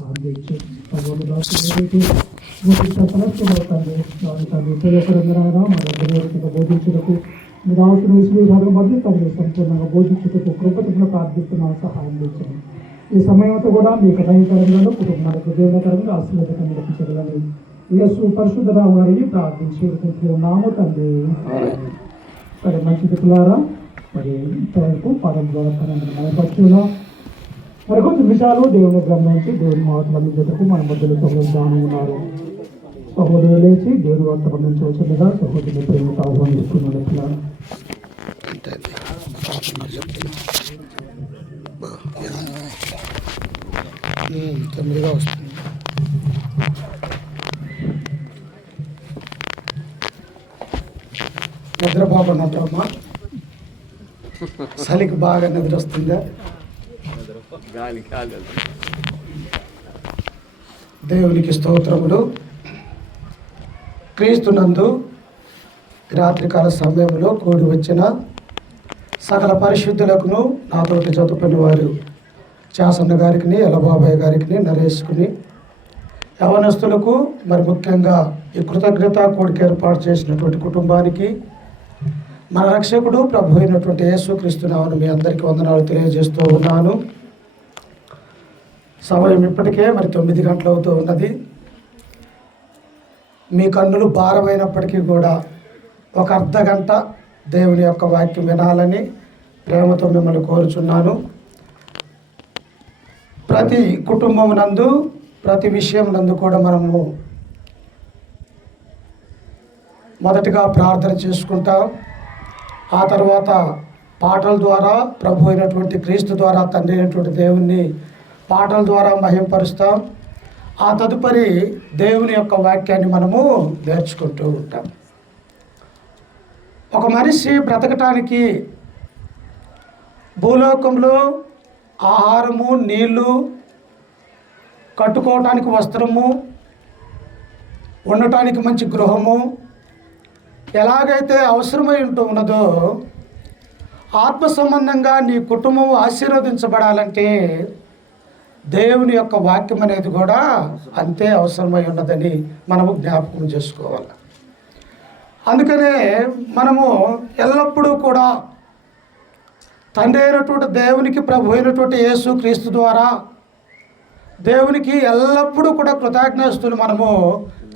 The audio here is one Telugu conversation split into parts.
సహాయం చేయించి ఉపయోగకరంగా మా దగ్గర బోధించుటకు మీరు అవసరం విశ్లేషణ మధ్య తల్లి సంపూర్ణంగా బోధించుటకు కృపతను ప్రార్థిస్తున్నాం, సహాయం చేయించండి. ఈ సమయంతో కూడా మీకు భయంకరంగా కుటుంబాలకు దేవుడకరంగా ఆశీర్వాదకంగా రక్షించగలని యేసు పరిశుద్ధ రావు గారిని ప్రార్థించి ఉన్నాము తండ్రి. సరే, మంచిది పిల్లారా, మరి ఇంతవరకు పదం ద్వారా మనపక్షులో మరి కొంచెం విషయాలు దేవుని గ్రంథం నుంచి దేవుని మాటల మీదకు మన మధ్యలో సహోదరులు ఉన్నారు. సహోదరులు లేచి దేవుని వార్త నుంచి వచ్చిందిగా సహోదరుని ప్రేమతో ఆహ్వానిస్తున్నాడు. పిల్లలు తొమ్మిదిగా వస్తుంది. నిద్రపోకున్నట్టమ్మా, చలికి బాగా నిద్ర వస్తుందా? దేవునికి స్తోత్రములు. క్రీస్తునందు రాత్రికాల సమయంలో కూడి వచ్చిన సకల పరిశుద్ధులకును, నాతోటి చదువుకుని వారు చాసన్న గారికి, ఎల్లబాబాయ్ గారికి, నరేష్కుని, యవనస్తులకు, మరి ముఖ్యంగా ఈ కృతజ్ఞత కోడికి ఏర్పాటు చేసినటువంటి కుటుంబానికి మన రక్షకుడు ప్రభు అయినటువంటి యేసుక్రీస్తు నామమున మీ అందరికీ వందనాలు తెలియజేస్తూ ఉన్నాను. సమయం ఇప్పటికే మరి 9 గంటలు అవుతూ ఉన్నది. మీ కన్నులు భారమైనప్పటికీ కూడా ఒక అర్ధ గంట దేవుని యొక్క వాక్యం వినాలని ప్రేమతో మిమ్మల్ని కోరుచున్నాను. ప్రతి కుటుంబం నందు, ప్రతి విషయం నందు కూడా మనము మొదటిగా ప్రార్థన చేసుకుంటాం. ఆ తర్వాత పాటల ద్వారా ప్రభు అయినటువంటి క్రీస్తు ద్వారా తండ్రి అయినటువంటి దేవుణ్ణి పాటల ద్వారా మహింపరుస్తాం. ఆ తదుపరి దేవుని యొక్క వాక్యాన్ని మనము నేర్చుకుంటూ ఉంటాం. ఒక మనిషి బ్రతకటానికి భూలోకంలో ఆహారము, నీళ్ళు, కట్టుకోవటానికి వస్త్రము, ఉండటానికి మంచి గృహము ఎలాగైతే అవసరమై ఉంటూ ఉన్నదో, ఆత్మ సంబంధంగా నీ కుటుంబం ఆశీర్వదించబడాలంటే దేవుని యొక్క వాక్యం అనేది కూడా అంతే అవసరమై ఉన్నదని మనము జ్ఞాపకం చేసుకోవాలి. అందుకనే మనము ఎల్లప్పుడూ కూడా తండ్రి అయినటువంటి దేవునికి, ప్రభు అయినటువంటి యేసు క్రీస్తు ద్వారా దేవునికి ఎల్లప్పుడూ కూడా కృతజ్ఞతలు మనము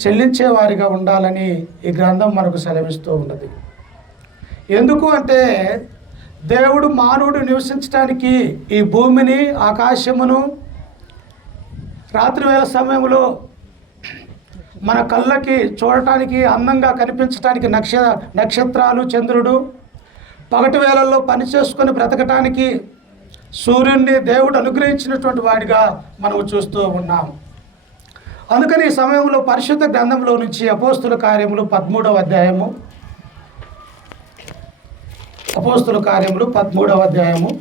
చెల్లించేవారిగా ఉండాలని ఈ గ్రంథం మనకు సెలవిస్తూ ఉన్నది. ఎందుకు అంటే దేవుడు మానవుడు నివసించడానికి ఈ భూమిని, ఆకాశమును, రాత్రివేళ సమయంలో మన కళ్ళకి చూడటానికి, అందంగా కనిపించడానికి నక్షత్రాలు, చంద్రుడు, పగటి వేళల్లో పనిచేసుకొని బ్రతకటానికి సూర్యుడిని దేవుడు అనుగ్రహించినటువంటి వాడిగా మనం చూస్తూ ఉన్నాం. అందుకని ఈ సమయంలో పరిశుద్ధ గ్రంథంలో నుంచి అపోస్తుల కార్యములు 13వ అధ్యాయము, అపోస్తుల కార్యములు 13వ అధ్యాయము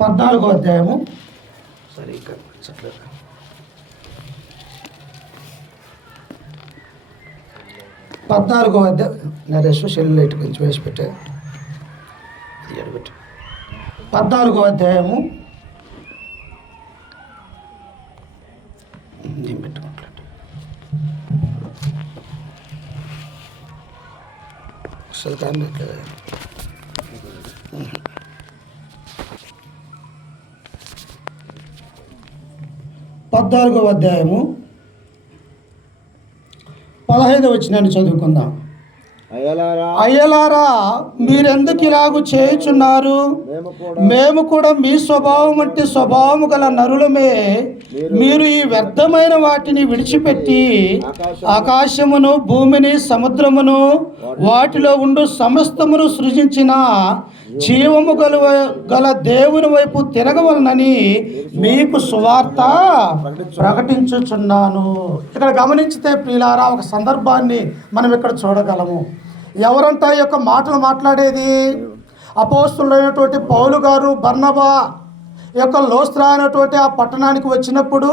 పద్నాలుగో అధ్యాయము సరిగ్గా 14వ అధ్యాయం. నరేష్ సెల్ లైట్ కొంచెం వేసి పెట్టే, 14వ అధ్యాయము నేను పెట్టుకుంటాను. అసలు కానీ 14వ అధ్యాయము 15వ వచనాన్ని చదువుకుందాం. అయ్యలారా, మీరెందుకు ఇలాగూ చేయుచున్నారు? మేము కూడా మీ స్వభావం వంటి స్వభావము గల నరులమే. మీరు ఈ వ్యర్థమైన వాటిని విడిచిపెట్టి ఆకాశమును, భూమిని, సముద్రమును, వాటిలో ఉండు సమస్తమును సృజించిన జీవము గల దేవుని వైపు తిరగవలనని మీకు సువార్త ప్రకటించుచున్నాను. ఇక్కడ గమనించితే ప్రియులారా, ఒక సందర్భాన్ని మనం ఇక్కడ చూడగలము. ఎవరంతా ఈ యొక్క మాటలు మాట్లాడేది? అపోస్తులైనటువంటి పౌలు గారు, బర్నబా, ఈ యొక్క లోస్త్రా అనేటువంటి ఆ పట్టణానికి వచ్చినప్పుడు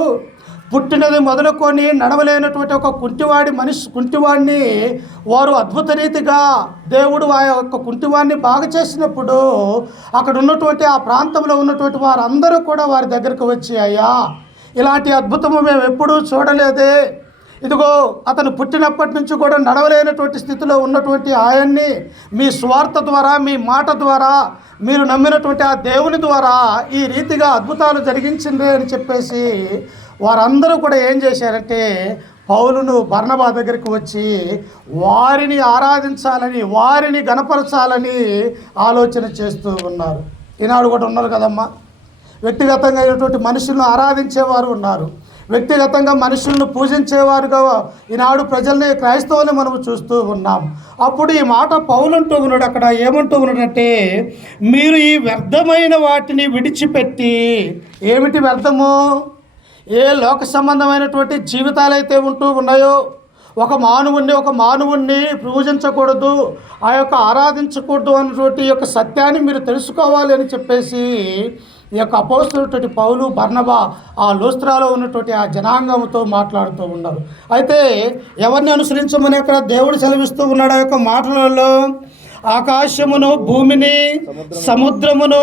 పుట్టినది మొదలుకొని నడవలేనటువంటి ఒక కుంటివాడిని వారు అద్భుత రీతిగా దేవుడు ఆ యొక్క కుంటివాడిని బాగు చేసినప్పుడు అక్కడ ఉన్నటువంటి ఆ ప్రాంతంలో ఉన్నటువంటి వారందరూ కూడా వారి దగ్గరకు వచ్చి, అయ్యా, ఇలాంటి అద్భుతము మేము ఎప్పుడూ చూడలేదే, ఇదిగో అతను పుట్టినప్పటి నుంచి కూడా నడవలేనటువంటి స్థితిలో ఉన్నటువంటి ఆయన్ని మీ స్వార్థ ద్వారా, మీ మాట ద్వారా, మీరు నమ్మినటువంటి ఆ దేవుని ద్వారా ఈ రీతిగా అద్భుతాలు జరిగించింది అని చెప్పేసి వారందరూ కూడా ఏం చేశారంటే పౌలును బర్నబా దగ్గరికి వచ్చి వారిని ఆరాధించాలని, వారిని గణపరచాలని ఆలోచన చేస్తూ ఉన్నారు. ఈనాడు కూడా ఉన్నారు కదమ్మా, వ్యక్తిగతంగా అయినటువంటి మనుషులను ఆరాధించేవారు ఉన్నారు, వ్యక్తిగతంగా మనుషులను పూజించేవారుగా ఈనాడు ప్రజల్ని, క్రైస్తవుల్ని మనము చూస్తూ ఉన్నాం. అప్పుడు ఈ మాట పౌలు అంటూ ఉన్నాడు, అక్కడ ఏమంటూ ఉన్నాడంటే, మీరు ఈ వ్యర్థమైన వాటిని విడిచిపెట్టి, ఏమిటి వ్యర్థము? ఏ లోక సంబంధమైనటువంటి జీవితాలైతే ఉంటూ ఉన్నాయో, ఒక మానవుణ్ణి పూజించకూడదు, ఆ యొక్క ఆరాధించకూడదు అన్నటువంటి యొక్క సత్యాన్ని మీరు తెలుసుకోవాలి అని చెప్పేసి ఈ యొక్క అపోస్తలుడు పౌలు, బర్నబా ఆ లోస్త్రాలో ఉన్నటువంటి ఆ జనాంగంతో మాట్లాడుతూ ఉన్నారు. అయితే ఎవరిని అనుసరించమని అక్కడ దేవుడు సెలవిస్తూ ఉన్నాడు ఆ యొక్క మాటలలో? ఆకాశమును, భూమిని, సముద్రమును,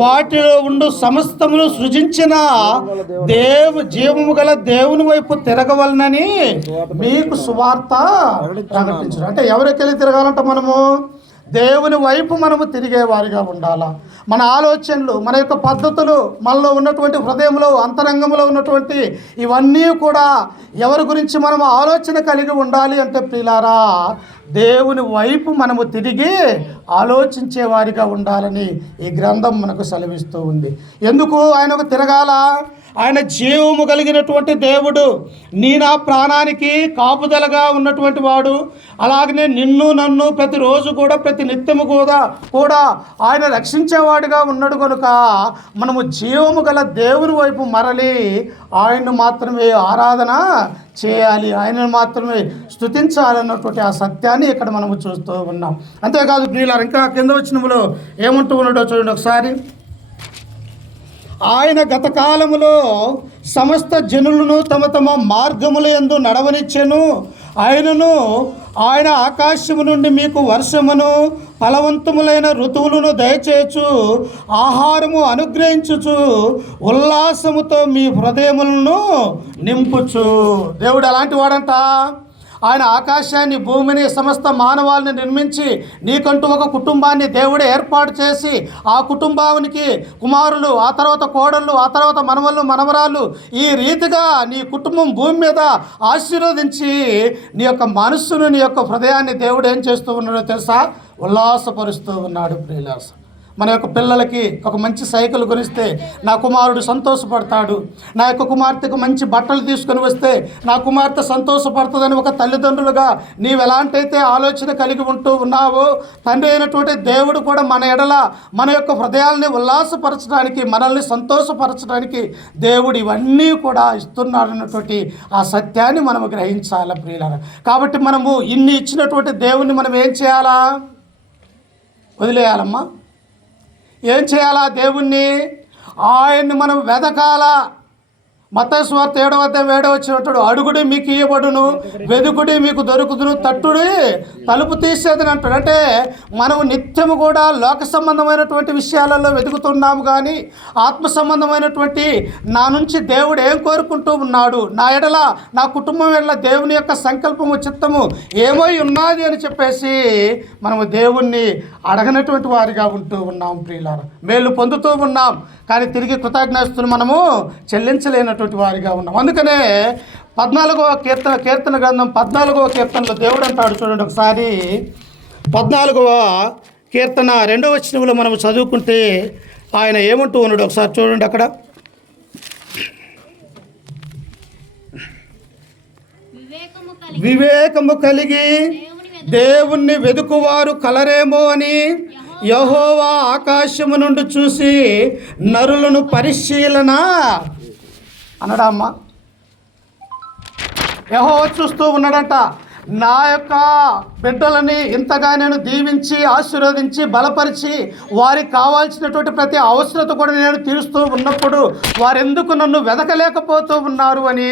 వాటిలో ఉండు సమస్తమును సృజించిన జీవము గల దేవుని వైపు తిరగవలనని మీకు సువార్త ప్రకటించడం. అంటే ఎవరికెళ్ళి తిరగాలంట? మనము దేవుని వైపు మనము తిరిగేవారిగా ఉండాలా. మన ఆలోచనలు, మన యొక్క పద్ధతులు, మనలో ఉన్నటువంటి హృదయంలో, అంతరంగంలో ఉన్నటువంటి ఇవన్నీ కూడా ఎవరి గురించి మనము ఆలోచన కలిగి ఉండాలి అంటే ప్రియులారా, దేవుని వైపు మనము తిరిగి ఆలోచించే వారిగా ఉండాలని ఈ గ్రంథం మనకు సెలవిస్తూ ఉంది. ఎందుకు ఆయనకు తిరగాల? ఆయన జీవము కలిగినటువంటి దేవుడు, నా ప్రాణానికి కాపుదలగా ఉన్నటువంటి వాడు. అలాగనే నిన్ను నన్ను ప్రతిరోజు కూడా, ప్రతి నిత్యము కూడా ఆయన రక్షించేవాడుగా ఉన్నాడు. కనుక మనము జీవము గల దేవుని వైపు మరలి ఆయన్ను మాత్రమే ఆరాధన చేయాలి, ఆయనను మాత్రమే స్తుతించాలన్నటువంటి ఆ సత్యాన్ని ఇక్కడ మనము చూస్తూ ఉన్నాం. అంతేకాదు ప్రియులారా, ఇంకా కింద వచనములో ఏమంటూ ఉన్నాడో చూడండి ఒకసారి. ఆయన గత కాలములో సమస్త జనులను తమ తమ మార్గముల యందు నడవనిచ్చెను. ఆయన ఆకాశము నుండి మీకు వర్షమును, ఫలవంతములైన ఋతువులను దయచేయచ్చు, ఆహారము అనుగ్రహించుచు, ఉల్లాసముతో మీ హృదయములను నింపుచు. దేవుడు అలాంటి వాడంట. ఆయన ఆకాశాన్ని, భూమిని, సమస్త మానవాళిని నిర్మించి నీకంటూ ఒక కుటుంబాన్ని దేవుడే ఏర్పాటు చేసి, ఆ కుటుంబానికి కుమారులు, ఆ తర్వాత కోడళ్ళు, ఆ తర్వాత మనవళ్ళు, మనవరాళ్ళు, ఈ రీతిగా నీ కుటుంబం భూమి మీద ఆశీర్వదించి నీ యొక్క మనస్సును, నీ యొక్క హృదయాన్ని దేవుడు ఏం చేస్తూ ఉన్నాడో తెలుసా? ఉల్లాసపరుస్తూ ఉన్నాడు. ప్రియులాస, మన యొక్క పిల్లలకి ఒక మంచి సైకిల్ కొనిస్తే నా కుమారుడు సంతోషపడతాడు, నా యొక్క కుమార్తెకు మంచి బట్టలు తీసుకొని వస్తే నా కుమార్తె సంతోషపడుతుందని ఒక తల్లిదండ్రులుగా నీవు ఎలాంటైతే ఆలోచన కలిగి ఉంటూ ఉన్నావో, తండ్రి అయినటువంటి దేవుడు కూడా మన ఎడల మన యొక్క హృదయాల్ని ఉల్లాసపరచడానికి, మనల్ని సంతోషపరచడానికి దేవుడు ఇవన్నీ కూడా ఇస్తున్నాడన్నటువంటి ఆ సత్యాన్ని మనము గ్రహించాలి ప్రియులారా. కాబట్టి మనము ఇన్ని ఇచ్చినటువంటి దేవుణ్ణి మనం ఏం చేయాలా? వదిలేయాలమ్మా. ఏం చేయాలా? దేవుణ్ణి, ఆయన్ని మనం వెదకాలా. మత్తయి సువార్త 7:7 అడుగుడి మీకు ఇవ్వబడును, వెదుకుడి మీకు దొరుకుదును, తట్టుడి తలుపు తీసేదని అంటాడు. అంటే మనం నిత్యము కూడా లోక సంబంధమైనటువంటి విషయాలలో వెతుకుతున్నాము, కానీ ఆత్మ సంబంధమైనటువంటి నా నుంచి దేవుడు ఏం కోరుకుంటూ ఉన్నాడు, నా ఎడల, నా కుటుంబం ఎడల దేవుని యొక్క సంకల్పము, చిత్తము ఏమై ఉన్నది అని చెప్పేసి మనము దేవుణ్ణి అడగనటువంటి వారిగా ఉంటూ ఉన్నాం ప్రియులారా. మేలు పొందుతూ ఉన్నాం, కానీ తిరిగి కృతజ్ఞతలు మనము చెల్లించలేనటువంటి వారిగా ఉన్నాం. అందుకనే 14వ కీర్తన గ్రంథం 14వ కీర్తనలో దేవుడు అంటాడు చూడండి ఒకసారి. 14వ కీర్తన 2వ వచనంలో మనం చదువుకుంటే ఆయన ఏమంటూ ఉన్నాడు ఒకసారి చూడండి. అక్కడ వివేకము కలిగి దేవుణ్ణి వెదుకువారు కలరేమో అని యెహోవా ఆకాశము నుండి చూసి నరులను పరిశీలన అనడమ్మా. యెహోవా చూస్తూ ఉన్నాడంట. నా యొక్క బిడ్డలని ఇంతగా నేను దీవించి ఆశీర్వదించి బలపరిచి వారికి కావాల్సినటువంటి ప్రతి అవసరత కూడా నేను తీరుస్తూ ఉన్నప్పుడు వారెందుకు నన్ను వెదకలేకపోతూ ఉన్నారు అని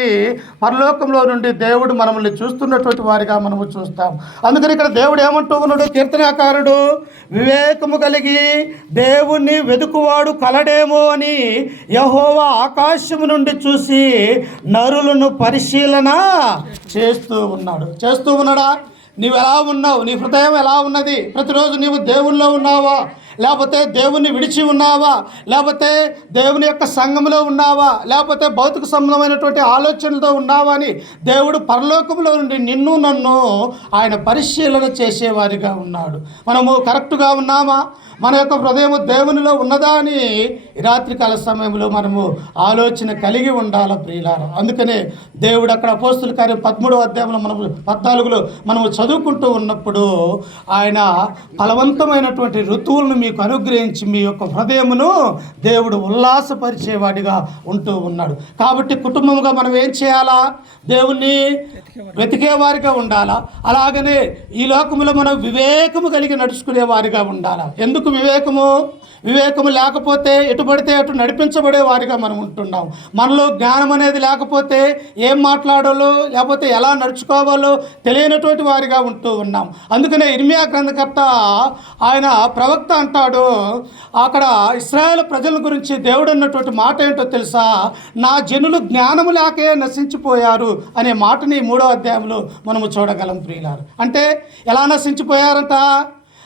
పరలోకంలో నుండి దేవుడు మనల్ని చూస్తున్నటువంటి వారిగా మనము చూస్తాం. అందుకని ఇక్కడ దేవుడు ఏమంటూ ఉన్నాడు, కీర్తనాకారుడు, వివేకము కలిగి దేవుణ్ణి వెదుకువాడు కలడేమో అని యెహోవా ఆకాశము నుండి చూసి నరులను పరిశీలన చేస్తూ ఉన్నాడా? నీవు ఎలా ఉన్నావు? నీ హృదయం ఎలా ఉన్నది? ప్రతిరోజు నీవు దేవుల్లో ఉన్నావా, లేకపోతే దేవుణ్ణి విడిచి ఉన్నావా, లేకపోతే దేవుని యొక్క సంఘంలో ఉన్నావా, లేకపోతే భౌతిక సంబంధమైనటువంటి ఆలోచనలతో ఉన్నావా అని దేవుడు పరలోకంలో నుండి నిన్ను నన్ను ఆయన పరిశీలన చేసేవారిగా ఉన్నాడు. మనము కరెక్ట్గా ఉన్నామా? మన యొక్క హృదయం దేవునిలో ఉన్నదా అని రాత్రికాల సమయంలో మనము ఆలోచన కలిగి ఉండాలి ప్రియులారా. అందుకనే దేవుడు అక్కడ అపోస్తుల కార్యం 13వ అధ్యాయంలో మనము 14లో మనము చదువుకుంటూ ఉన్నప్పుడు ఆయన ఫలవంతమైనటువంటి ఋతువులను మీకు అనుగ్రహించి మీ యొక్క హృదయమును దేవుడు ఉల్లాసపరిచేవాడిగా ఉంటూ ఉన్నాడు. కాబట్టి కుటుంబముగా మనం ఏం చేయాలా? దేవుణ్ణి వెతికేవారిగా ఉండాలా. అలాగనే ఈ లోకములో మనం వివేకము కలిగి నడుచుకునే వారిగా ఉండాలా. ఎందుకు వివేకము లేకపోతే ఎటు పడితే అటు నడిపించబడే వారిగా మనం ఉంటున్నాం. మనలో జ్ఞానం అనేది లేకపోతే ఏం మాట్లాడాలో లేకపోతే ఎలా నడుచుకోవాలో తెలియనటువంటి వారిగా ఉంటూ ఉన్నాం. అందుకనే ఇర్మియా గ్రంథకర్త ఆయన ప్రవక్త అంటాడు, అక్కడ ఇశ్రాయేలు ప్రజల గురించి దేవుడు అన్నటువంటి మాట ఏంటో తెలుసా? నా జనులు జ్ఞానము లేకే నశించిపోయారు అనే మాటని 3వ అధ్యాయంలో మనము చూడగలం ప్రియులారు. అంటే ఎలా నశించిపోయారంట?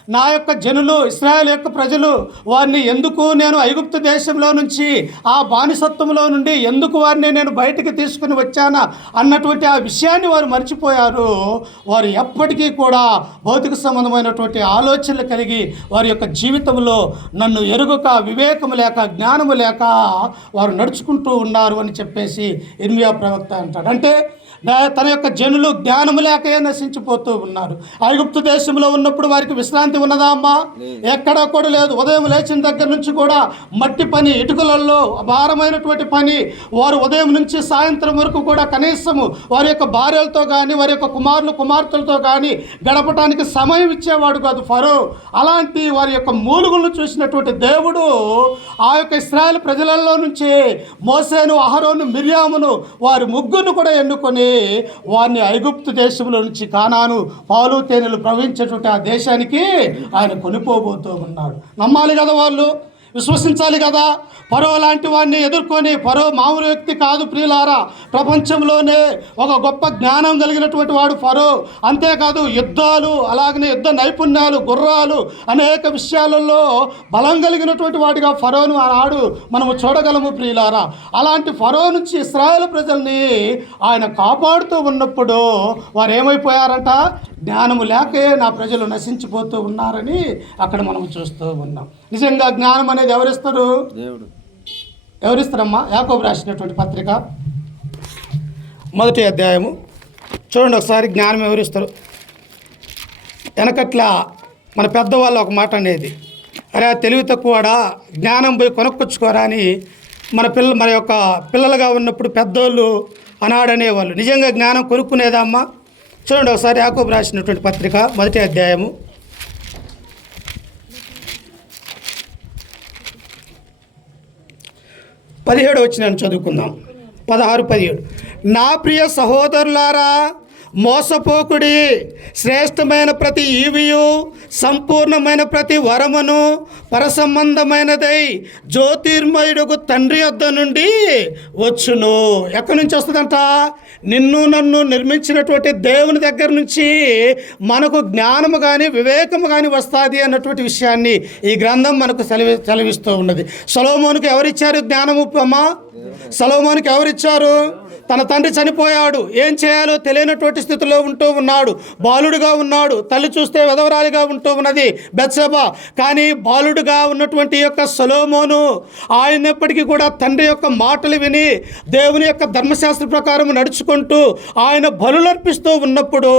నా యొక్క జనులు, ఇశ్రాయేలు యొక్క ప్రజలు, వారిని ఎందుకు నేను ఐగుప్తు దేశంలో నుంచి ఆ బానిసత్వంలో నుండి ఎందుకు వారిని నేను బయటికి తీసుకుని వచ్చానా అన్నటువంటి ఆ విషయాన్ని వారు మర్చిపోయారు. వారు ఎప్పటికీ కూడా భౌతిక సంబంధమైనటువంటి ఆలోచనలు కలిగి వారి యొక్క జీవితంలో నన్ను ఎరుగక, వివేకము లేక, జ్ఞానము లేక వారు నడుచుకుంటూ ఉన్నారు అని చెప్పేసి ఇర్మియా ప్రవక్త అంటాడు. అంటే తన యొక్క జనులు జ్ఞానము లేకే నశించిపోతూ ఉన్నారు. ఐగుప్తు దేశంలో ఉన్నప్పుడు వారికి విశ్రాంతి ఉన్నదా అమ్మా? ఎక్కడా కూడా లేదు. ఉదయం లేచిన దగ్గర నుంచి కూడా మట్టి పని, ఇటుకలలో భారమైనటువంటి పని. వారు ఉదయం నుంచి సాయంత్రం వరకు కూడా కనీసము వారి యొక్క భార్యలతో కానీ వారి యొక్క కుమార్తెలతో కానీ గడపడానికి సమయం ఇచ్చేవాడు కాదు ఫరో. అలాంటి వారి యొక్క మూలుగులను చూసినటువంటి దేవుడు ఆ యొక్క ఇశ్రాయేలు ప్రజలలో నుంచి మోసేను, అహరోను, మిర్యామును వారి ముగ్గురు కూడా ఎన్నుకొని వారిని ఐగుప్తు దేశంలో నుంచి కానాను పాలు తేనెలు ప్రవహించేటువంటి ఆ దేశానికి ఆయన కొనిపోబోతూ ఉన్నాడు. నమ్మాలి కదా, వాళ్ళు విశ్వసించాలి కదా. ఫరో లాంటి వాడిని ఎదుర్కొని, ఫరో మామూలు వ్యక్తి కాదు ప్రియులారా. ప్రపంచంలోనే ఒక గొప్ప జ్ఞానం కలిగినటువంటి వాడు ఫరో. అంతేకాదు యుద్ధాలు, అలాగనే యుద్ధ నైపుణ్యాలు, గుర్రాలు, అనేక విషయాలలో బలం కలిగినటువంటి వాడిగా ఫరోను ఆనాడు మనము చూడగలము ప్రియులారా. అలాంటి ఫరో నుంచి ఇశ్రాయేలు ప్రజల్ని ఆయన కాపాడుతూ ఉన్నప్పుడు వారు ఏమైపోయారంట? జ్ఞానము లేకే నా ప్రజలు నశించిపోతూ ఉన్నారని అక్కడ మనం చూస్తూ ఉన్నాం. నిజంగా జ్ఞానం అనేది ఎవరిస్తారు? దేవుడు. ఎవరిస్తారమ్మా? యాకోబు రాసినటువంటి పత్రిక 1వ అధ్యాయము చూడండి ఒకసారి. జ్ఞానం ఎవరిస్తారు? వెనకట్లా మన పెద్దవాళ్ళు ఒక మాట అనేది, అరే తెలివి తక్కువడా, జ్ఞానం పోయి కొనుక్కొచ్చుకోరా అని మన యొక్క పిల్లలుగా ఉన్నప్పుడు పెద్దోళ్ళు అనాడనేవాళ్ళు. నిజంగా జ్ఞానం కొనుక్కునేదా అమ్మా? చూడండి ఒకసారి యాకోబు రాసినటువంటి పత్రిక 1వ అధ్యాయము 17వ వచనాన్ని చదువుకుందాం. 16-17. నా ప్రియ సహోదరులారా, మోసపోకుడి. శ్రేష్టమైన ప్రతి ఈవియు, సంపూర్ణమైన ప్రతి వరమును పరసంబంధమైనదై జ్యోతిర్మయుడుకు తండ్రి యొద్ద నుండి వచ్చును. ఎక్కడి నుంచి వస్తుందంట? నిన్ను నన్ను నిర్మించినటువంటి దేవుని దగ్గర నుంచి మనకు జ్ఞానము కానీ వివేకము కానీ వస్తుంది అన్నటువంటి విషయాన్ని ఈ గ్రంథం మనకు సెలవిస్తూ ఉన్నది. సొలొమోనుకు ఎవరిచ్చారు జ్ఞానము అమ్మా? సొలొమోనుకి ఎవరిచ్చారు? తన తండ్రి చనిపోయాడు, ఏం చేయాలో తెలియనటువంటి స్థితిలో ఉంటూ ఉన్నాడు, బాలుడుగా ఉన్నాడు. తల్లి చూస్తే విధవరాలిగా ఉంటూ ఉన్నది బెత్షెబా. కానీ బాలుడుగా ఉన్నటువంటి యొక్క సొలొమోను ఆయన ఎప్పటికీ కూడా తండ్రి యొక్క మాటలు విని దేవుని యొక్క ధర్మశాస్త్ర ప్రకారం నడుచుకుంటూ ఆయన బలులర్పిస్తూ ఉన్నప్పుడు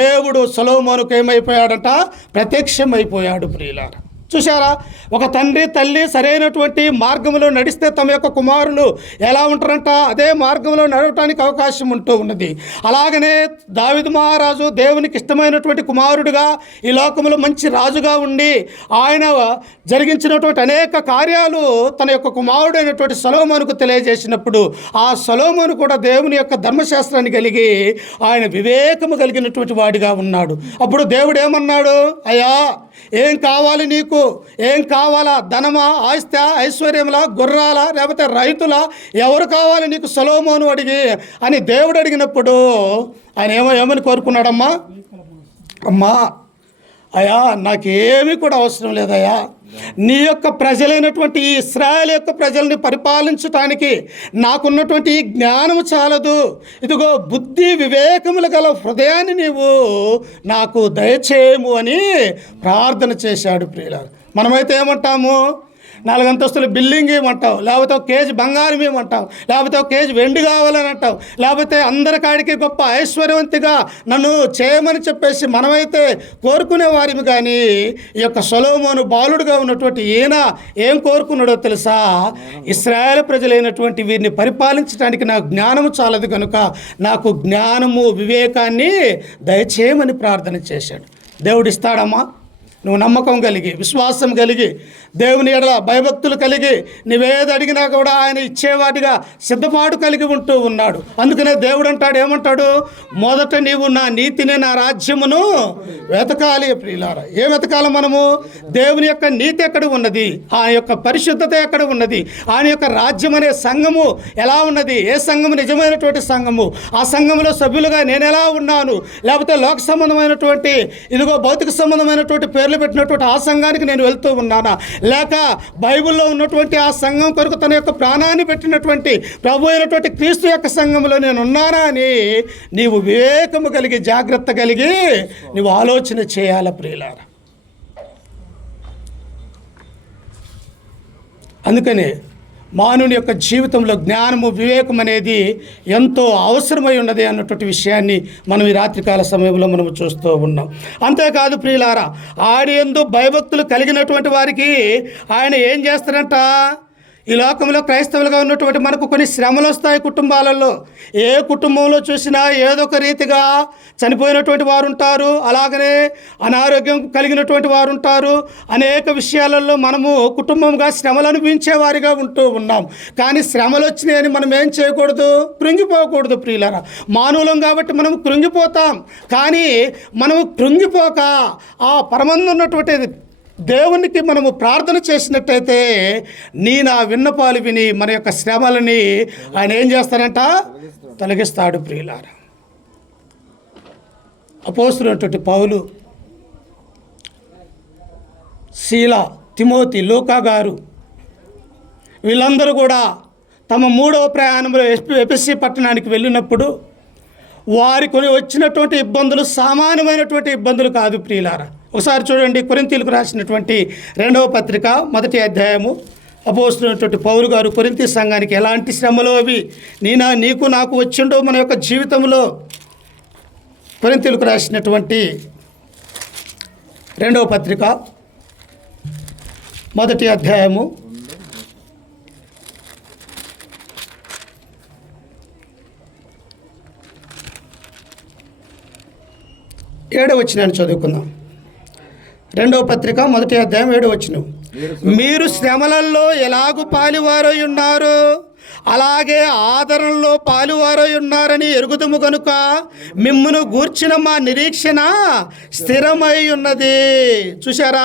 దేవుడు సొలొమోనుకు ఏమైపోయాడంట? ప్రత్యక్షమైపోయాడు ప్రియులారా. చూశారా, ఒక తండ్రి తల్లి సరైనటువంటి మార్గంలో నడిస్తే తమ యొక్క కుమారులు ఎలా ఉంటారంట, అదే మార్గంలో నడవటానికి అవకాశం ఉంటూ ఉన్నది. అలాగనే దావీదు మహారాజు దేవునికి ఇష్టమైనటువంటి కుమారుడుగా ఈ లోకంలో మంచి రాజుగా ఉండి ఆయన జరిగించినటువంటి అనేక కార్యాలు తన యొక్క కుమారుడైనటువంటి సొలొమోనుకు తెలియజేసినప్పుడు ఆ సొలొమోను కూడా దేవుని యొక్క ధర్మశాస్త్రాన్ని కలిగి ఆయన వివేకము కలిగినటువంటి వాడిగా ఉన్నాడు. అప్పుడు దేవుడు ఏమన్నాడు, అయ్యా ఏం కావాలి నీకు, ఏం కావాలా, ధనమా, ఆస్తి, ఐశ్వర్యములా, గుర్రాలా, లేకపోతే రైతులా, ఎవరు కావాలి నీకు సొలొమోను అని దేవుడు అడిగినప్పుడు ఆయన ఏమని కోరుకున్నాడమ్మా, అమ్మా అయ్యా నాకేమీ కూడా అవసరం లేదయ్యా, నీ యొక్క ప్రజలైనటువంటి ఈ ఇశ్రాయేలు యొక్క ప్రజల్ని పరిపాలించటానికి నాకున్నటువంటి ఈ జ్ఞానము చాలదు, ఇదిగో బుద్ధి వివేకములు గల హృదయాన్ని నీవు నాకు దయచేయము అని ప్రార్థన చేశాడు. ప్రియులారా, మనమైతే ఏమంటాము, 4 అంతస్తుల బిల్డింగ్ ఏమంటావు, లేకపోతే ఒక కేజీ బంగారం ఏమంటావు, లేకపోతే ఒక కేజీ వెండి కావాలని అంటావు, లేకపోతే అందరికాడికి గొప్ప ఐశ్వర్యవంతిగా నన్ను చేయమని చెప్పేసి మనమైతే కోరుకునే వారిని. కానీ ఈ యొక్క సొలొమోను బాలుడుగా ఉన్నటువంటి ఈయన ఏం కోరుకున్నాడో తెలుసా, ఇశ్రాయేలు ప్రజలైనటువంటి వీరిని పరిపాలించడానికి నాకు జ్ఞానము చాలదు కనుక నాకు జ్ఞానము వివేకాన్ని దయచేయమని ప్రార్థన చేశాడు. దేవుడు ఇస్తాడమ్మా, నువ్వు నమ్మకం కలిగి విశ్వాసం కలిగి దేవుని ఎడల భయభక్తులు కలిగి నువ్వేది అడిగినా కూడా ఆయన ఇచ్చేవాటిగా సిద్ధపాటు కలిగి ఉంటూ ఉన్నాడు. అందుకనే దేవుడు అంటాడు, ఏమంటాడు, మొదట నీవు నా నీతిని నా రాజ్యమును వెతకాలి. ప్రియులారా, ఏం వెతకాలి మనము, దేవుని యొక్క నీతి ఎక్కడ ఉన్నది, ఆయన యొక్క పరిశుద్ధత ఎక్కడ ఉన్నది, ఆయన యొక్క రాజ్యం అనే సంఘము ఎలా ఉన్నది, ఏ సంఘము నిజమైనటువంటి సంఘము, ఆ సంఘములో సభ్యులుగా నేను ఎలా ఉన్నాను, లేకపోతే లోక సంబంధమైనటువంటి ఇదిగో భౌతిక సంబంధమైనటువంటి పేర్లు పెట్టినటువంటి ఆ సంఘానికి నేను వెళ్తూ ఉన్నానా, లేక బైబిల్లో ఉన్నటువంటి ఆ సంఘం కొరకు తన యొక్క ప్రాణాన్ని పెట్టినటువంటి ప్రభు అయినటువంటి క్రీస్తు యొక్క సంఘంలో నేను ఉన్నానా అని నీవు వివేకము కలిగి జాగ్రత్త కలిగి నీవు ఆలోచన చేయాల. ప్రియులారా, అందుకనే మానవుని యొక్క జీవితంలో జ్ఞానము వివేకం అనేది ఎంతో అవసరమై ఉన్నది అన్నటువంటి విషయాన్ని మనం ఈ రాత్రికాల సమయంలో మనం చూస్తూ ఉన్నాం. అంతేకాదు ప్రియులారా, ఆడియందు భయభక్తులు కలిగినటువంటి వారికి ఆయన ఏం చేస్తారంట, ఈ లోకంలో క్రైస్తవులుగా ఉన్నటువంటి మనకు కొన్ని శ్రమలు వస్తాయి కుటుంబాలలో. ఏ కుటుంబంలో చూసినా ఏదో ఒక రీతిగా చనిపోయినటువంటి వారు ఉంటారు, అలాగనే అనారోగ్యం కలిగినటువంటి వారు ఉంటారు. అనేక విషయాలలో మనము కుటుంబంగా శ్రమలు అనుభవించే వారిగా ఉంటూ ఉన్నాం. కానీ శ్రమలు వచ్చినాయని మనం ఏం చేయకూడదు, కృంగిపోకూడదు. ప్రియులారా, మానవులం కాబట్టి మనం కృంగిపోతాం. కానీ మనము కృంగిపోక ఆ పరమందు ఉన్నటువంటి దేవునికి మనము ప్రార్థన చేసినట్టయితే నా విన్నపాలు విని మన యొక్క శ్రమలని ఆయన ఏం చేస్తారంట, తొలగిస్తాడు. ప్రియులారా, అపోస్తలుడైనటువంటి పౌలు, శీల, తిమోతి, లూకా గారు వీళ్ళందరూ కూడా తమ 3వ ప్రయాణంలో ఎఫెసీ పట్టణానికి వెళ్ళినప్పుడు వారికి వచ్చినటువంటి ఇబ్బందులు సామాన్యమైనటువంటి ఇబ్బందులు కాదు. ప్రియులారా, ఒకసారి చూడండి, కొరింథీయులకు రాసినటువంటి 2వ పత్రిక 1వ అధ్యాయము. అపోస్తలుడైనటువంటి పౌలు గారు కొరింథీ సంఘానికి ఎలాంటి శ్రమలు అవి నీకు నాకు వచ్చిండో మన యొక్క జీవితంలో. కొరింథీయులకు రాసినటువంటి 2వ పత్రిక 1వ అధ్యాయము 7వ వచనాన్ని చదువుకుందాం. 2వ పత్రిక 1వ అధ్యాయం 7వ వచనం. మీరు శ్రమలలో ఎలాగూ పాలువారై ఉన్నారు, అలాగే ఆదరణలో పాలువారై ఉన్నారని ఎరుగుదుము కనుక మిమ్మును గూర్చిన మా నిరీక్షణ స్థిరమై ఉన్నది. చూసారా,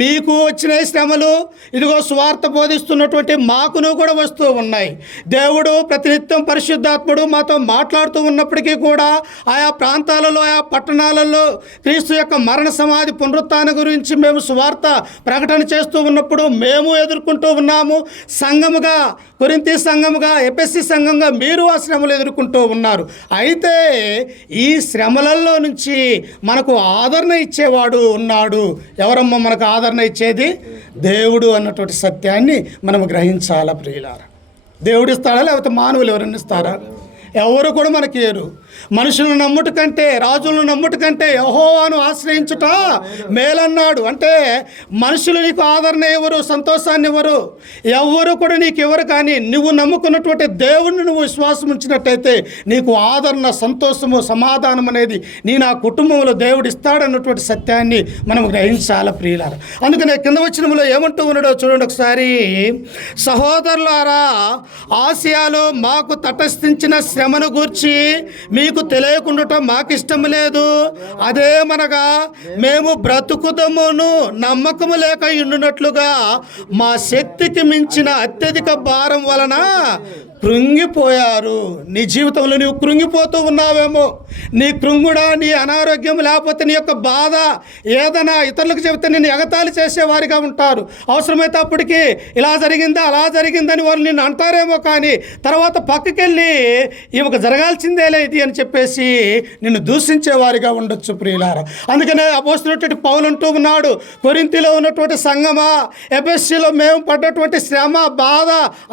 మీకు వచ్చిన శ్రమలు ఇదిగో సువార్త బోధిస్తున్నటువంటి మాకును కూడా వస్తూ ఉన్నాయి. దేవుడు ప్రతినిత్యం పరిశుద్ధాత్ముడు మాతో మాట్లాడుతూ ఉన్నప్పటికీ కూడా ఆయా ప్రాంతాలలో ఆయా పట్టణాలలో క్రీస్తు యొక్క మరణ సమాధి పునరుత్థానం గురించి మేము సువార్త ప్రకటన చేస్తూ ఉన్నప్పుడు మేము ఎదుర్కొంటూ ఉన్నాము. సంఘముగా, కొరింథీ సంఘముగా, ఎఫెసీ సంఘంగా మీరు ఆ శ్రమలు ఎదుర్కొంటూ ఉన్నారు. అయితే ఈ శ్రమలలో నుంచి మనకు ఆదరణ ఇచ్చేవాడు ఉన్నాడు. ఎవరమ్మా మనకు ఆదరణ ఇచ్చేది? దేవుడు అన్నటువంటి సత్యాన్ని మనం గ్రహించాలా ప్రియులారా. దేవుడు ఇస్తాడా లేకపోతే మానవులు ఎవరన్నా ఇస్తారా? ఎవరు కూడా మనకి ఏరు. మనుషులను నమ్ముట కంటే, రాజులను నమ్ముట కంటే యెహోవాను ఆశ్రయించుట మేలన్నాడు. అంటే మనుషులు నీకు ఆదరణ ఇవ్వరు, సంతోషాన్ని ఇవ్వరు, ఎవరు కూడా నీకు ఇవ్వరు. కానీ నువ్వు నమ్ముకున్నటువంటి దేవుణ్ణి నువ్వు విశ్వాసం ఉంచినట్టయితే నీకు ఆదరణ, సంతోషము, సమాధానం అనేది నా కుటుంబంలో దేవుడు ఇస్తాడన్నటువంటి సత్యాన్ని మనం గ్రహించాలి ప్రియులారా. అందుకనే కింద వచనంలో ఏమంటూ ఉన్నాడో చూడండి ఒకసారి. సహోదరులారా, ఆసియాలో మాకు తటస్థించిన శ్రమను గూర్చి మీకు తెలియకుండటం మాకు ఇష్టం లేదు. అదేమనగా మేము బ్రతుకుదమును నమ్మకము లేక ఉండునట్లుగా మా శక్తికి మించిన అత్యధిక భారం వలన కృంగిపోయారు. నీ జీవితంలో నీవు కృంగిపోతూ ఉన్నావేమో. నీ కృంగుడా, నీ అనారోగ్యం, లేకపోతే నీ యొక్క బాధ ఏదైనా ఇతరులకు చెబితే నిన్ను ఎగతాళి చేసేవారిగా ఉంటారు. అవసరమైతే అప్పటికి ఇలా జరిగిందా, అలా జరిగిందని వారు నిన్ను అంటారేమో. కానీ తర్వాత పక్కకెళ్ళి ఈమెకు జరగాల్సిందేలే ఇది అని చెప్పేసి నిన్ను దూషించేవారిగా ఉండొచ్చు ప్రియులారా. అందుకనే అపోస్తలుడైన పౌలు అంటూ ఉన్నాడు, కొరింథీలో ఉన్నటువంటి సంఘమా, ఎఫెసీలో మేము పడ్డటువంటి శ్రమ, బాధ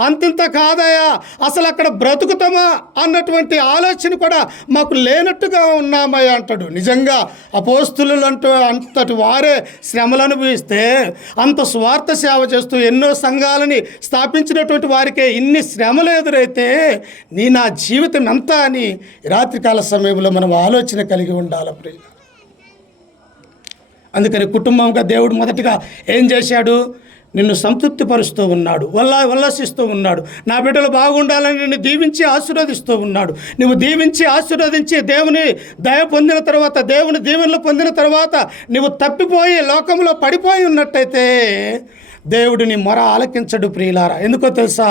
అంతింత కాదయా, అసలు అక్కడ బ్రతుకుతామా అన్నటువంటి ఆలోచన కూడా మాకు లేనట్టుగా ఉన్నామయ్యా అంటాడు. నిజంగా అపోస్తలులు అంతటి వారే శ్రమలు అనుభవిస్తే, అంత స్వార్థ సేవ చేస్తూ ఎన్నో సంఘాలని స్థాపించినటువంటి వారికే ఇన్ని శ్రమలు ఎదురైతే నా జీవితం ఎంత అని రాత్రికాల సమయంలో మనం ఆలోచన కలిగి ఉండాలి ప్రియ. అందుకని కుటుంబంగా దేవుడు మొదటిగా ఏం చేశాడు? నిన్ను సంతృప్తిపరుస్తూ ఉన్నాడు, ఉల్లాసిస్తూ ఉన్నాడు. నా బిడ్డలు బాగుండాలని నిన్ను దీవించి ఆశీర్వదిస్తూ ఉన్నాడు. నువ్వు దీవించి ఆశీర్వదించి దేవుని దయ పొందిన తర్వాత, దేవుని దీవెనలు పొందిన తర్వాత నువ్వు తప్పిపోయి లోకంలో పడిపోయి ఉన్నట్టయితే దేవుడు నీ మొర ఆలకించడు ప్రియులారా. ఎందుకో తెలుసా?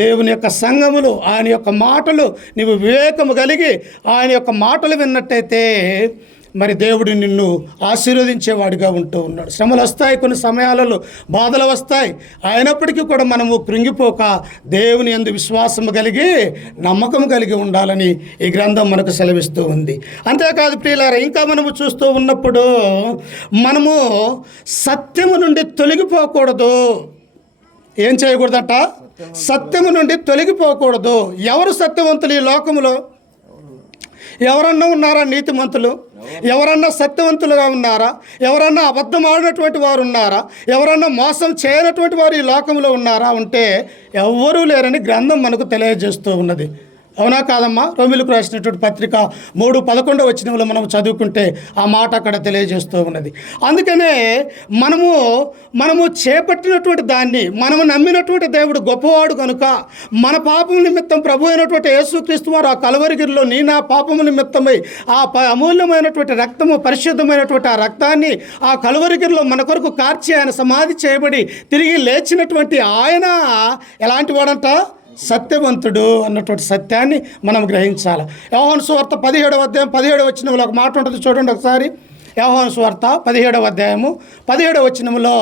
దేవుని యొక్క సంఘములు, ఆయన యొక్క మాటలు నీవు వివేకము కలిగి ఆయన యొక్క మాటలు విన్నట్టయితే మరి దేవుడు నిన్ను ఆశీర్వదించేవాడిగా ఉంటూ ఉన్నాడు. శ్రమలు వస్తాయి, కొన్ని సమయాలలో బాధలు వస్తాయి. అయినప్పటికీ కూడా మనము కృంగిపోక దేవుని యందు విశ్వాసము కలిగి, నమ్మకం కలిగి ఉండాలని ఈ గ్రంథం మనకు సెలవిస్తూ ఉంది. అంతేకాదు ప్రియులారా, ఇంకా మనము చూస్తూ ఉన్నప్పుడు మనము సత్యము నుండి తొలగిపోకూడదు. ఏం చేయకూడదట? సత్యము నుండి తొలగిపోకూడదు. ఎవరు సత్యవంతులు ఈ లోకములో? ఎవరన్నా ఉన్నారా నీతిమంతులు? ఎవరన్నా సత్యవంతులుగా ఉన్నారా? ఎవరన్నా అబద్ధం ఆడినటువంటి వారు ఉన్నారా? ఎవరన్నా మోసం చేయనటువంటి వారు ఈ లోకంలో ఉన్నారా? ఉంటే ఎవ్వరూ లేరని గ్రంథం మనకు తెలియజేస్తూ ఉన్నది. అవునా కాదమ్మా? రోమిలకు రాసినటువంటి పత్రిక 3:11 వచనంలో మనం చదువుకుంటే ఆ మాట అక్కడ తెలియజేస్తూ ఉన్నది. అందుకనే మనము చేపట్టినటువంటి దాన్ని, మనము నమ్మినటువంటి దేవుడు గొప్పవాడు కనుక మన పాపం నిమిత్తం ప్రభు అయినటువంటి యేసుక్రీస్తు వారు ఆ కలవరిగిరిలో నా పాపము నిమిత్తమై ఆ అమూల్యమైనటువంటి రక్తము, పరిశుద్ధమైనటువంటి ఆ రక్తాన్ని ఆ కలవరిగిరిలో మన కొరకు కార్చి ఆయన సమాధి చేయబడి తిరిగి లేచినటువంటి ఆయన ఎలాంటి వాడంట? సత్యవంతుడు అన్నటువంటి సత్యాన్ని మనం గ్రహించాలి. యోహాను సువార్త 17వ అధ్యాయం 17వ వచనంలో ఒక మాట ఉంటుంది, చూడండి ఒకసారి. యోహాను సువార్త 17వ అధ్యాయము 17వ వచనంలో,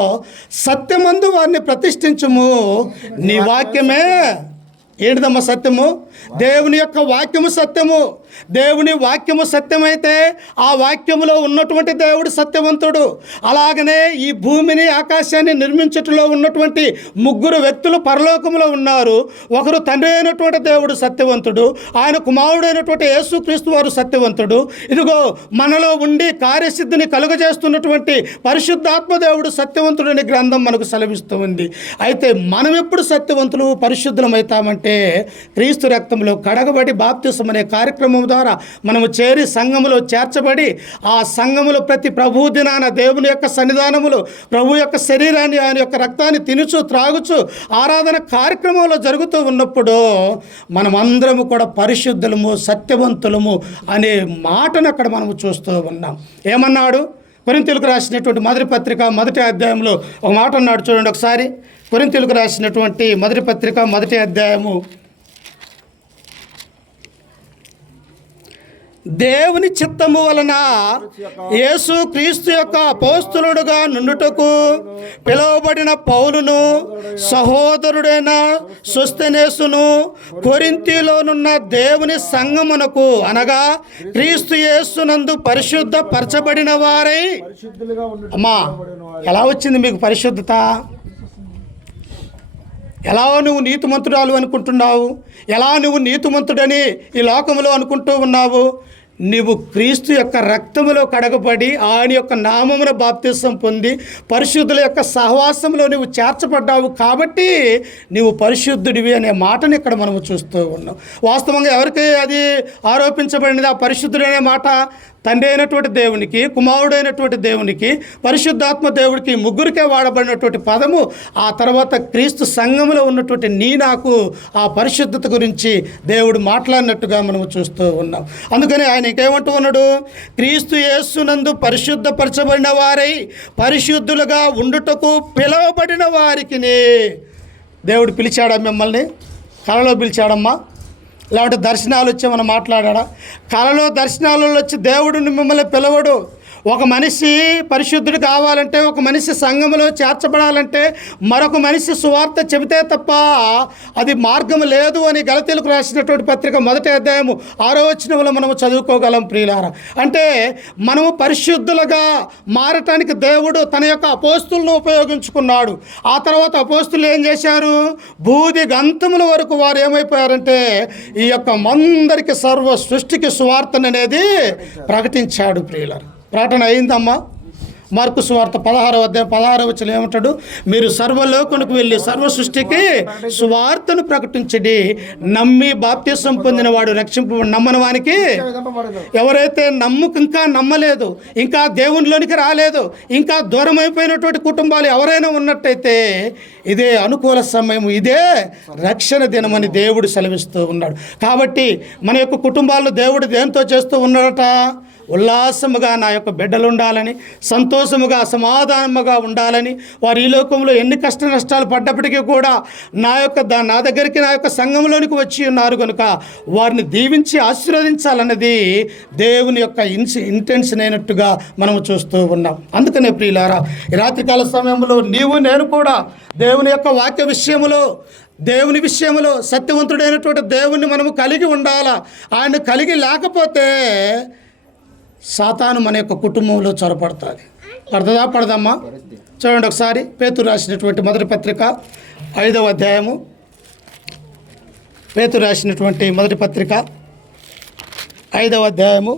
సత్యమందు వారిని ప్రతిష్ఠించుము, నీ వాక్యమే ఏంటిదమ్మా సత్యము? దేవుని యొక్క వాక్యము సత్యము. దేవుని వాక్యము సత్యమైతే ఆ వాక్యములో ఉన్నటువంటి దేవుడు సత్యవంతుడు. అలాగనే ఈ భూమిని, ఆకాశాన్ని నిర్మించటంలో ఉన్నటువంటి 3 వ్యక్తులు పరలోకములో ఉన్నారు. ఒకరు తండ్రి అయినటువంటి దేవుడు సత్యవంతుడు, ఆయన కుమారుడైనటువంటి యేసుక్రీస్తు వారు సత్యవంతుడు. ఇదిగో మనలో ఉండి కార్యసిద్ధిని కలుగజేస్తున్నటువంటి పరిశుద్ధాత్మ దేవుడు సత్యవంతుడని గ్రంథం మనకు సెలవిస్తూ ఉంది. అయితే మనం ఎప్పుడు సత్యవంతులు, పరిశుద్ధులమవుతామంటే క్రీస్తు రక్తంలో కడగబడి బాప్తిసం అనే కార్యక్రమం ద్వారా మనము చేరి సంఘములో చేర్చబడి, ఆ సంఘములో ప్రతి ప్రభు దినాన దేవుని యొక్క సన్నిధానములు, ప్రభు యొక్క శరీరాన్ని, ఆయన యొక్క రక్తాన్ని తినుచు త్రాగుచు ఆరాధన కార్యక్రమంలో జరుగుతూ ఉన్నప్పుడు మనమందరము కూడా పరిశుద్ధులము, సత్యవంతులము అనే మాటను అక్కడ మనము చూస్తూ ఉన్నాం. ఏమన్నాడు? కొరింథీయులకు రాసినటువంటి మొదటి పత్రిక 1వ అధ్యాయంలో ఒక మాట అన్నాడు, చూడండి ఒకసారి. కొరింథీయులకు రాసినటువంటి మొదటి పత్రిక 1వ అధ్యాయము, దేవుని చిత్తము వలన యేసు క్రీస్తు యొక్క అపోస్తలుడుగా నుండుటకు పిలువబడిన పౌలును, సహోదరుడైన సోస్తెనేసును, కొరింథీలోనున్న దేవుని సంఘమునకు, అనగా క్రీస్తు యేసునందు పరిశుద్ధ పరచబడిన వారై. అమ్మా, ఎలా వచ్చింది మీకు పరిశుద్ధత? ఎలా నువ్వు నీతిమంతురాలు అనుకుంటున్నావు? ఎలా నువ్వు నీతిమంతుడని ఈ లోకంలో అనుకుంటూ ఉన్నావు? నీవు క్రీస్తు యొక్క రక్తములో కడగబడి ఆయన యొక్క నామమున బాప్తిసం పొంది పరిశుద్ధుల యొక్క సహవాసంలో నువ్వు చేర్చబడ్డావు కాబట్టి నీవు పరిశుద్ధుడివి అనే మాటని ఇక్కడ మనము చూస్తూ ఉన్నాం. వాస్తవంగా ఎవరికి అది ఆరోపించబడినది? ఆ పరిశుద్ధుడు అనే మాట తండ్రి అయినటువంటి దేవునికి, కుమారుడైనటువంటి దేవునికి, పరిశుద్ధాత్మ దేవుడికి, ముగ్గురికే వాడబడినటువంటి పదము. ఆ తర్వాత క్రీస్తు సంఘములో ఉన్నటువంటి నాకు ఆ పరిశుద్ధత గురించి దేవుడు మాట్లాడినట్టుగా మనము చూస్తూ ఉన్నాం. అందుకని ఆయన ఇంకేమంటూ ఉన్నాడు? క్రీస్తు యేసునందు పరిశుద్ధపరచబడిన వారై పరిశుద్ధులుగా ఉండుటకు పిలువబడిన వారికి దేవుడు పిలిచాడా? మిమ్మల్ని కలలో పిలిచాడమ్మా? లేకపోతే దర్శనాలు వచ్చి మనం మాట్లాడా? కలలో దర్శనాలలో వచ్చి దేవుడిని మిమ్మల్ని పిలవడు. ఒక మనిషి పరిశుద్ధుడు కావాలంటే, ఒక మనిషి సంఘములో చేర్చబడాలంటే మరొక మనిషి సువార్త చెబితే తప్ప అది మార్గం లేదు అని గలతీలకు రాసినటువంటి పత్రిక 1వ అధ్యాయము 6వ వచనంలో మనము చదువుకోగలం ప్రియులారా. అంటే మనము పరిశుద్ధులుగా మారటానికి దేవుడు తన యొక్క అపోస్తులను ఉపయోగించుకున్నాడు. ఆ తర్వాత అపోస్తులు ఏం చేశారు? బూది గంతముల వరకు వారు ఏమైపోయారంటే ఈ యొక్క అందరికి సర్వ సృష్టికి సువార్తను అనేది ప్రకటించాడు ప్రియులారా. ప్రకటన అయిందమ్మా. మార్కు సువార్త 16వ అధ్యాయం 16వ వచనం ఏమంటాడు? మీరు సర్వలోకమునకు వెళ్ళి సర్వ సృష్టికి సువార్తను ప్రకటించడి, నమ్మి బాప్తిసం పొందిన వాడు రక్షింపబడి నమ్మని వానికి. ఎవరైతే ఇంకా నమ్మలేదు, ఇంకా దేవునిలోనికి రాలేదు, ఇంకా దూరం అయిపోయినటువంటి కుటుంబాలు ఎవరైనా ఉన్నట్టయితే ఇదే అనుకూల సమయం, ఇదే రక్షణ దినమని దేవుడు సెలవిస్తూ ఉన్నాడు. కాబట్టి మన యొక్క కుటుంబాలను దేవుడు దేంతో చేస్తూ ఉన్నాడట? ఉల్లాసముగా నా యొక్క బిడ్డలు ఉండాలని, సంతోషముగా సమాధానముగా ఉండాలని, వారు ఈ లోకంలో ఎన్ని కష్ట నష్టాలు పడ్డప్పటికీ కూడా నా దగ్గరికి నా యొక్క సంఘంలోనికి వచ్చి ఉన్నారు కనుక వారిని దీవించి ఆశీర్వదించాలన్నది దేవుని యొక్క ఇంటెన్షన్ అయినట్టుగా మనము చూస్తూ ఉన్నాం. అందుకనే ప్రియులారా, ఈ రాత్రికాల సమయంలో నీవు నేను కూడా దేవుని యొక్క వాక్య దేవుని విషయంలో సత్యవంతుడైనటువంటి దేవుణ్ణి మనము కలిగి ఉండాలా. ఆయన కలిగి లేకపోతే సాతాను మన యొక్క కుటుంబంలో చొరపడుతుంది. పడదమ్మా? చూడండి ఒకసారి పేతురు రాసినటువంటి మొదటి పత్రిక 5వ అధ్యాయము. పేతురు రాసినటువంటి మొదటి పత్రిక 5వ అధ్యాయము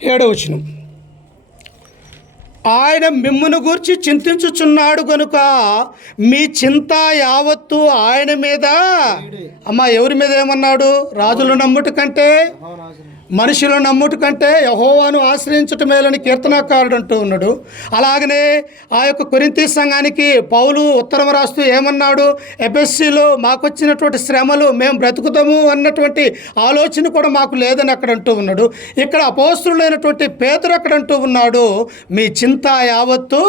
7వ వచనం. ఆయన మిమ్మును గూర్చి చింతించుచున్నాడు గనుక మీ చింత యావత్తు ఆయన మీద. అమ్మా, ఎవరి మీద ఏమన్నాడు? రాజులు నమ్ముట కంటే, మనుషులు నమ్ముట కంటే యెహోవాను ఆశ్రయించుట మేలని కీర్తనాకారుడు అంటూ ఉన్నాడు. అలాగనే ఆ యొక్క కొరింథీ సంఘానికి పౌలు ఉత్తరం రాస్తూ ఏమన్నాడు? ఎఫెసీలో మాకొచ్చినటువంటి శ్రమలు మేము బ్రతుకుతాము అన్నటువంటి ఆలోచన కూడా మాకు లేదని అక్కడ అంటూ ఉన్నాడు. ఇక్కడ అపోస్తులైనటువంటి పేతురు అక్కడ అంటూ ఉన్నాడు, మీ చింత యావత్తు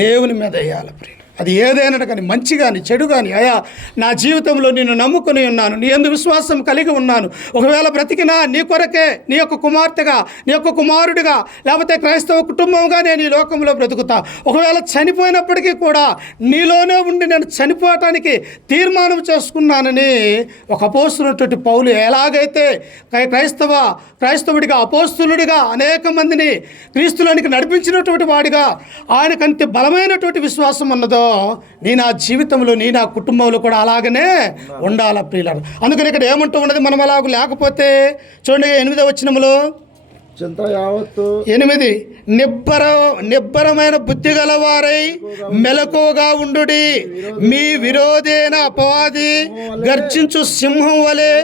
దేవుని మీద వేయాలి. అది ఏదైనా కానీ, మంచి కానీ చెడు కానీ, అయా నా జీవితంలో నిన్ను నమ్ముకుని ఉన్నాను, నీ యందు విశ్వాసం కలిగి ఉన్నాను, ఒకవేళ బ్రతికినా నీ కొరకే, నీ యొక్క కుమార్తెగా, నీ యొక్క కుమారుడిగా, లేకపోతే క్రైస్తవ కుటుంబంగా నేను ఈ లోకంలో బ్రతుకుతా. ఒకవేళ చనిపోయినప్పటికీ కూడా నీలోనే ఉండి నేను చనిపోవటానికి తీర్మానం చేసుకున్నానని ఒక అపోస్తులైనటువంటి పౌలు ఎలాగైతే క్రైస్తవుడిగా అపోస్తులుడిగా అనేక మందిని క్రీస్తులోనికి నడిపించినటువంటి వాడిగా ఆయనకంత బలమైనటువంటి విశ్వాసం ఉన్నదో నీ నా జీవితంలో, నీ నా కుటుంబంలో కూడా అలాగనే ఉండాలి ప్రియులారా. అందుకని ఇక్కడ ఏమంటూ ఉన్నది? మనం అలాగ లేకపోతే చూడండి 8వ వచనములో 8 నిబ్బరమైన బుద్ధి గలవారై మెలకువగా ఉండుడి, మీ విరోధైన అపవాది గర్జించు సింహం వలె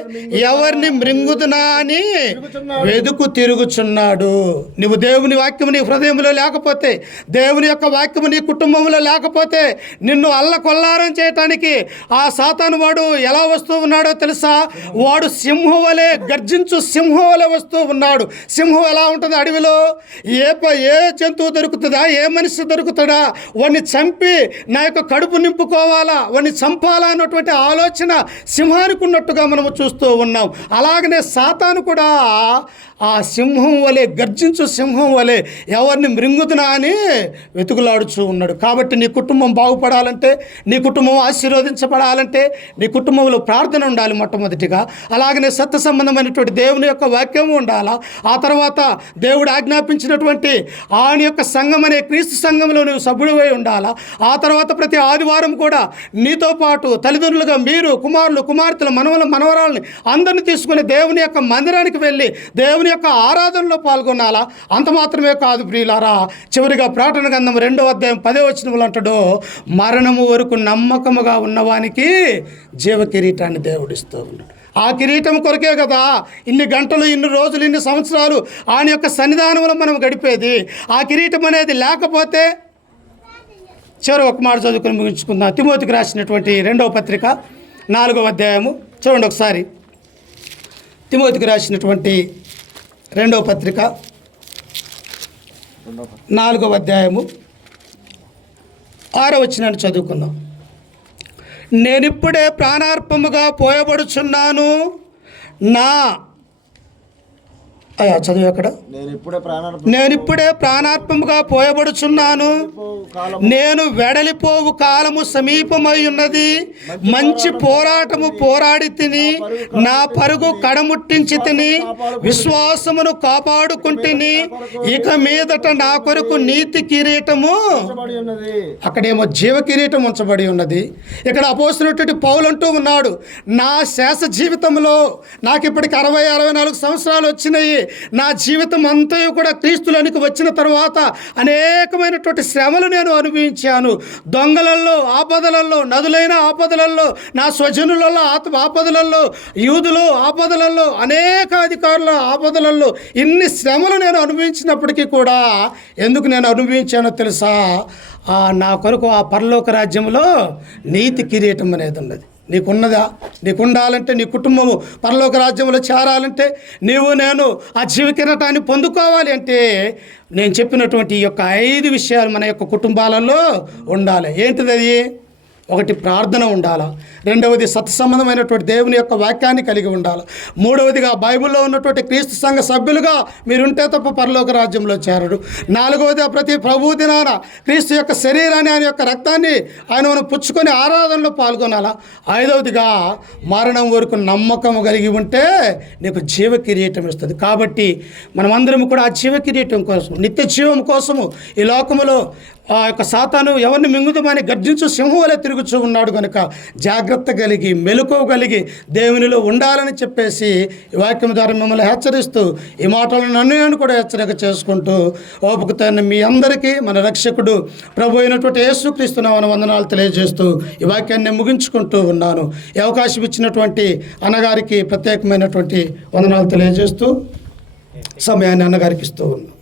ఎవరిని మృంగుదునా అని వెదుకు తిరుగుచున్నాడు. నువ్వు దేవుని వాక్యము నీ హృదయంలో లేకపోతే, దేవుని యొక్క వాక్యము నీ కుటుంబంలో లేకపోతే నిన్ను అల్లకొల్లారం చేయటానికి ఆ సాతాను వాడు ఎలా వస్తూ ఉన్నాడో తెలుసా? వాడు సింహం వలె, గర్జించు సింహం వలె వస్తూ ఉన్నాడు. సింహం ఎలా ఉంటుంది? అడవిలో ఏ జంతువు దొరుకుతుందా, ఏ మనిషి దొరుకుతాడా, వాడిని చంపి నా యొక్క కడుపు నింపుకోవాలా, వాడిని చంపాలా అన్నటువంటి ఆలోచన సింహానికి ఉన్నట్టుగా మనము చూస్తూ ఉన్నాం. అలాగనే సాతాను కూడా ఆ సింహం వలె, గర్జించు సింహం వలె ఎవరిని మృంగుతున్నా అని వెతుకులాడుచూ ఉన్నాడు. కాబట్టి నీ కుటుంబం బాగుపడాలంటే, నీ కుటుంబం ఆశీర్వదించబడాలంటే నీ కుటుంబంలో ప్రార్థన ఉండాలి మొట్టమొదటిగా. అలాగనే సత్య సంబంధమైనటువంటి దేవుని యొక్క వాక్యము ఉండాలా. ఆ తర్వాత దేవుడు ఆజ్ఞాపించినటువంటి ఆయన యొక్క సంఘం అనే క్రీస్తు సంఘంలో నువ్వు సభ్యుడివై ఉండాలా. ఆ తర్వాత ప్రతి ఆదివారం కూడా నీతో పాటు తల్లిదండ్రులుగా మీరు కుమారులు, కుమార్తెలు, మనవరాలని అందరిని తీసుకుని దేవుని యొక్క మందిరానికి వెళ్ళి దేవుని యొక్క ఆరాధనలో పాల్గొనాలా. అంత మాత్రమే కాదు ప్రియులారా, చివరిగా ప్రకటన గ్రంథం 2వ అధ్యాయం 10వ వచనంలో అంటాడు, మరణము వరకు నమ్మకముగా ఉన్నవానికి జీవ కిరీటాన్ని దేవుడిస్తూ ఉన్నాడు. ఆ కిరీటం కొరకే కదా ఇన్ని గంటలు, ఇన్ని రోజులు, ఇన్ని సంవత్సరాలు ఆయన యొక్క సన్నిధానంలో మనం గడిపేది. ఆ కిరీటం అనేది లేకపోతే, చివరి ఒక మాట చదువుకొని ముగించుకుందాం. తిమోతికి రాసినటువంటి 2వ పత్రిక 4వ అధ్యాయము చూడండి ఒకసారి. తిమోతికి రాసినటువంటి 2వ పత్రిక 4వ అధ్యాయము 6వ వచనాన్ని చదువుకుందాం. నేనిప్పుడే ప్రాణార్పముగా పోయబడుచున్నాను, నా చదువు ఎక్కడ? నేనిప్పుడే ప్రాణార్పముగా పోయబడుచున్నాను, నేను వెడలిపోవు కాలము సమీపమై ఉన్నది, మంచి పోరాటము పోరాడి తిని, నా పరుగు కడముట్టించి తిని, విశ్వాసమును కాపాడుకుంటుని, ఇక మీదట నా కొరకు నీతి కిరీటము, అక్కడేమో జీవ కిరీటం ఉంచబడి ఉన్నది. ఇక్కడ అపోస్తులైనటువంటి పౌలు అంటూ ఉన్నాడు, నా శేష జీవితంలో నాకు ఇప్పటికి 60-64 సంవత్సరాలు వచ్చినాయి. నా జీవితం అంతా కూడా క్రీస్తులోనికి వచ్చిన తర్వాత అనేకమైనటువంటి శ్రమలు నేను అనుభవించాను. దొంగలలో, ఆపదలలో, నదులైన ఆపదలలో, నా స్వజనులలో ఆపదలలో, యూదులు ఆపదలలో, అనేక అధికారుల ఆపదలలో ఇన్ని శ్రమలు నేను అనుభవించినప్పటికీ కూడా ఎందుకు నేను అనుభవించానో తెలుసా? నా కొరకు ఆ పరలోక రాజ్యంలో నీతి కిరీటం అనేది ఉన్నది. నీకున్నదా? నీకు ఉండాలంటే, నీ కుటుంబము పరలోక రాజ్యంలో చేరాలంటే, నేను ఆ జీవ కిరీటాన్ని పొందుకోవాలి అంటే నేను చెప్పినటువంటి ఈ యొక్క 5 విషయాలు మన యొక్క కుటుంబాలలో ఉండాలి. ఏంటిది అది? ఒకటి, ప్రార్థన ఉండాలి. రెండవది, సత్సంబంధమైనటువంటి దేవుని యొక్క వాక్యాన్ని కలిగి ఉండాలి. మూడవదిగా, బైబిల్లో ఉన్నటువంటి క్రీస్తు సంఘ సభ్యులుగా మీరుంటే తప్ప పరలోక రాజ్యంలో చేరడు. నాలుగవదిగా, ప్రతి ప్రభు దినాన క్రీస్తు యొక్క శరీరాన్ని, ఆయన యొక్క రక్తాన్ని ఆయన పుచ్చుకొని ఆరాధనలో పాల్గొనాలా. ఐదవదిగా, మరణం వరకు నమ్మకం కలిగి ఉంటే నీకు జీవ కిరీటం ఇస్తుంది. కాబట్టి మనమందరం కూడా ఆ జీవ కిరీటం కోసం, నిత్య జీవం కోసము ఈ లోకములో ఆ యొక్క సాతాను ఎవరిని మింగుదామని గర్జించు సింహం వలె తిరుగుతూ ఉన్నాడు కనుక జాగ్రత్త కలిగి, మెలకువ కలిగి దేవునిలో ఉండాలని చెప్పేసి ఈ వాక్యం ద్వారా మిమ్మల్ని హెచ్చరిస్తూ, ఈ మాటలను నన్ను కూడా హెచ్చరిక చేసుకుంటూ, ఓపికతో మీ అందరికీ మన రక్షకుడు ప్రభు అయినటువంటి యేసుక్రీస్తు నామమున వందనాలు తెలియజేస్తూ ఈ వాక్యాన్ని ముగించుకుంటూ ఉన్నాను. ఈ అవకాశం ఇచ్చినటువంటి అన్నగారికి ప్రత్యేకమైనటువంటి వందనాలు తెలియజేస్తూ సమయాన్ని అన్నగారికి ఇస్తూ ఉన్నాను.